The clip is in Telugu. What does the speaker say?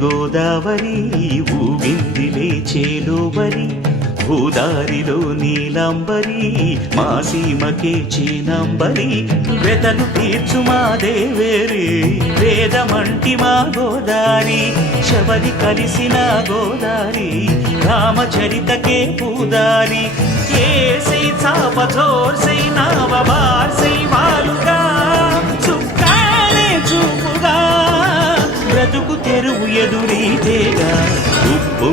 గోదావరి ఊగిందిలే చేలోబరి భూదారిలో నీలంబరి మా సీమకే చీనంబరి వెతలు తీర్చు మా దేవేరి వేదమంటి మా గోదారి శబరి కలిసిన గోదారి రామచరితకే పూదారి ఏసై చాప జోర్సై నావ బార్సై వాలుగా చుక్కాలే చూపుగా బ్రతుకు తెరువు ఎదురీతేగా ఉప్పు